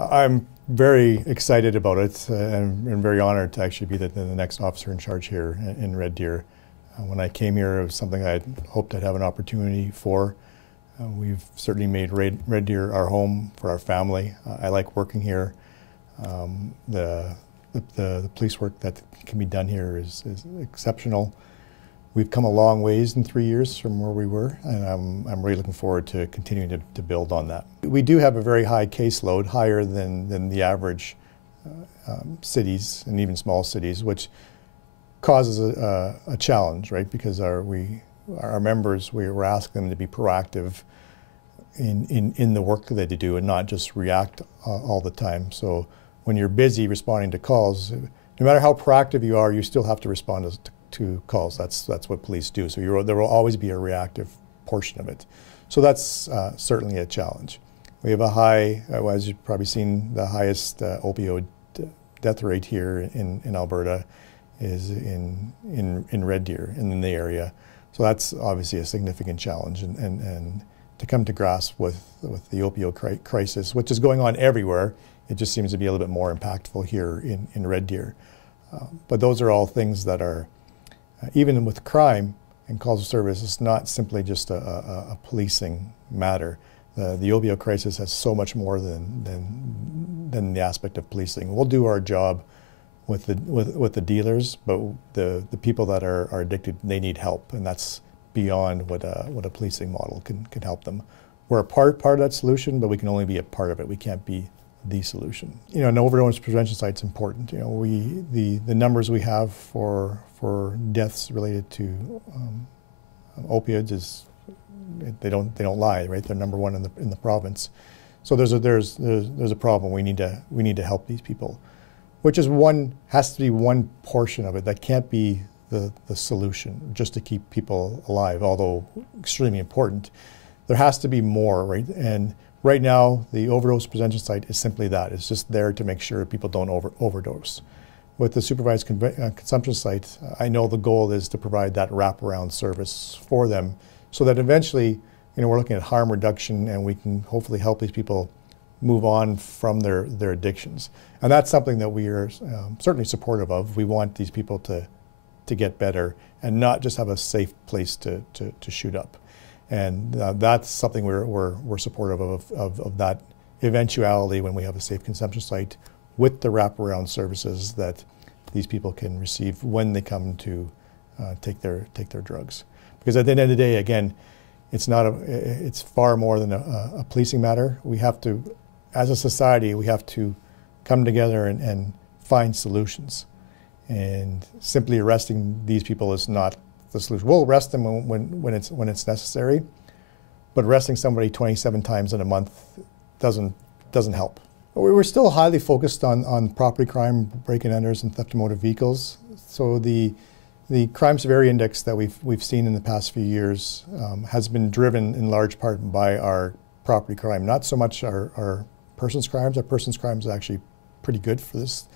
I'm very excited about it and very honored to actually be the next officer in charge here in Red Deer. When I came here, it was something I hoped I'd have an opportunity for. We've certainly made Red Deer our home for our family. I like working here. The police work that can be done here is exceptional. We've come a long ways in 3 years from where we were, and I'm really looking forward to continuing to build on that. We do have a very high caseload, higher than the average cities and even small cities, which causes a challenge, right? Because our members, we're asking them to be proactive in the work that they do and not just react all the time. So when you're busy responding to calls, no matter how proactive you are, you still have to respond to calls. That's what police do. So there will always be a reactive portion of it. So that's certainly a challenge. We have a high, as you've probably seen, the highest opioid death rate here in Alberta is in Red Deer and in the area. So that's obviously a significant challenge, and to come to grasp with the opioid crisis, which is going on everywhere, it just seems to be a little bit more impactful here in Red Deer. But those are all things that are, even with crime and calls of service, it's not simply just a policing matter. The opioid crisis has so much more than the aspect of policing. We'll do our job with the dealers, but the people that are addicted, they need help, and that's beyond what a policing model can help them. We're a part of that solution, but we can only be a part of it. We can't be the solution. You know, an overdose prevention site is important. You know, the numbers we have for deaths related to opioids is they don't lie, right? They're number one in the province. So there's a problem. We need to help these people, which is has to be one portion of it. That can't be the solution just to keep people alive, although extremely important. There has to be more, right? And right now, the overdose prevention site is simply that. It's just there to make sure people don't overdose. With the supervised consumption site, I know the goal is to provide that wraparound service for them so that eventually, you know, we're looking at harm reduction and we can hopefully help these people move on from their addictions. And that's something that we are certainly supportive of. We want these people to get better and not just have a safe place to shoot up. And that's something we're supportive of that eventuality when we have a safe consumption site with the wraparound services that these people can receive when they come to take their drugs. Because at the end of the day, again, it's far more than a policing matter. We have to, as a society, we have to come together and find solutions. And simply arresting these people is not the solution. We'll arrest them when it's necessary, but arresting somebody 27 times in a month doesn't help. We're still highly focused on property crime, break-in enters, and theft of motor vehicles. So the crime severity index that we've seen in the past few years has been driven in large part by our property crime, not so much our persons crimes. Our persons crimes is actually pretty good for this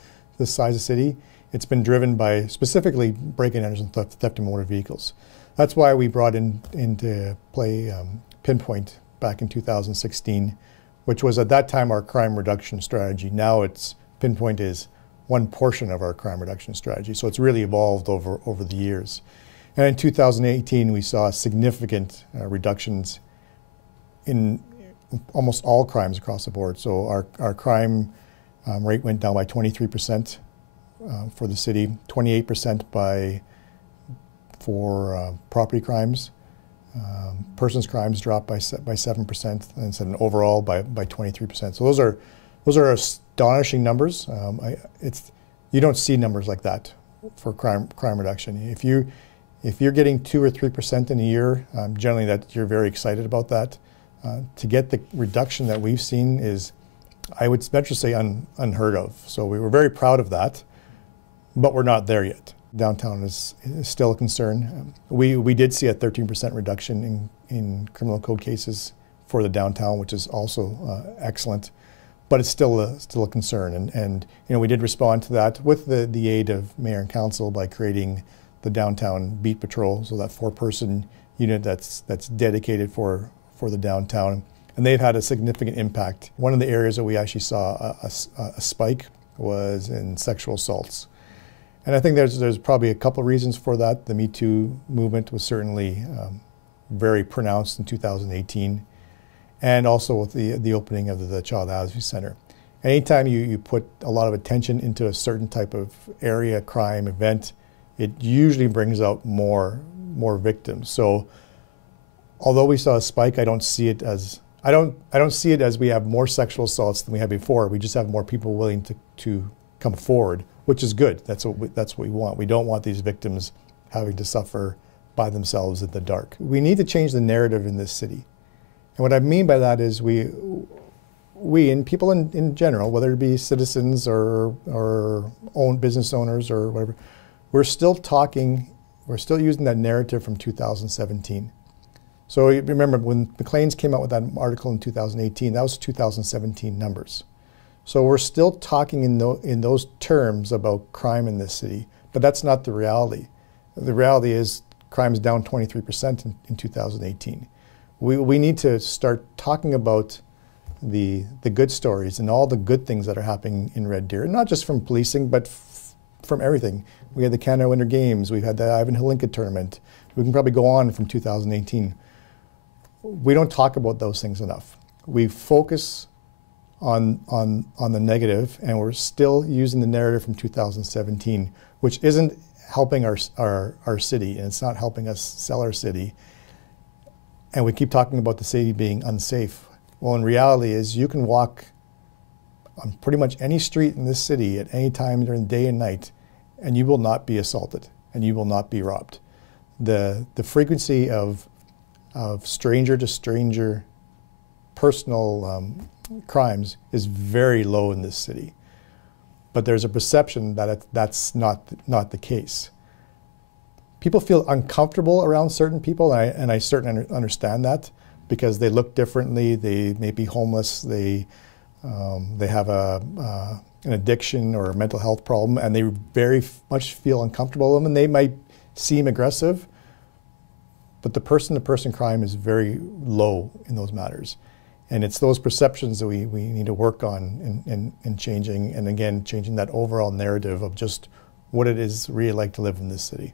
size of city. It's been driven by specifically break-in enters and theft of motor vehicles. That's why we brought into play Pinpoint back in 2016, which was at that time our crime reduction strategy. Now Pinpoint is one portion of our crime reduction strategy. So it's really evolved over the years. And in 2018, we saw significant reductions in almost all crimes across the board. So our crime rate went down by 23%. For the city, 28% for property crimes. Persons crimes dropped by 7%, and so overall by 23%. So those are astonishing numbers. You don't see numbers like that for crime reduction. If you're getting 2 or 3% in a year, generally that you're very excited about that. To get the reduction that we've seen is, I would venture to say, unheard of. So we were very proud of that. But we're not there yet. Downtown is still a concern. We did see a 13% reduction in criminal code cases for the downtown, which is also excellent. But it's still a concern. And you know, we did respond to that with the aid of Mayor and Council by creating the downtown beat patrol, so that 4-person unit that's dedicated for the downtown. and they've had a significant impact. One of the areas that we actually saw a spike was in sexual assaults. And I think there's probably a couple of reasons for that. The Me Too movement was certainly very pronounced in 2018, and also with the opening of the Child Advocacy Center. Anytime you put a lot of attention into a certain type of area, crime, event, it usually brings out more victims. So although we saw a spike, I don't see it as we have more sexual assaults than we had before. We just have more people willing to come forward, which is good. That's what we want. We don't want these victims having to suffer by themselves in the dark. We need to change the narrative in this city. And what I mean by that is we and people in general, whether it be citizens or business owners or whatever, we're still using that narrative from 2017. So remember, when Maclean's came out with that article in 2018, that was 2017 numbers. So we're still talking in those terms about crime in this city, but that's not the reality. The reality is crime is down 23% in 2018. We need to start talking about the good stories and all the good things that are happening in Red Deer, not just from policing, but from everything. We had the Canada Winter Games, we've had the Ivan Hlinka tournament. We can probably go on from 2018. We don't talk about those things enough. We focus on the negative, and we're still using the narrative from 2017, which isn't helping our city, and it's not helping us sell our city. And we keep talking about the city being unsafe. Well, in reality is you can walk on pretty much any street in this city at any time during the day and night, and you will not be assaulted, and you will not be robbed. The frequency of stranger to stranger personal crimes is very low in this city. But there's a perception that that's not the case. People feel uncomfortable around certain people, and I certainly understand that, because they look differently, they may be homeless, they have an addiction or a mental health problem, and they very much feel uncomfortable with them, and they might seem aggressive, but the person-to-person crime is very low in those matters. And it's those perceptions that we need to work on in changing, and again, changing that overall narrative of just what it is really like to live in this city.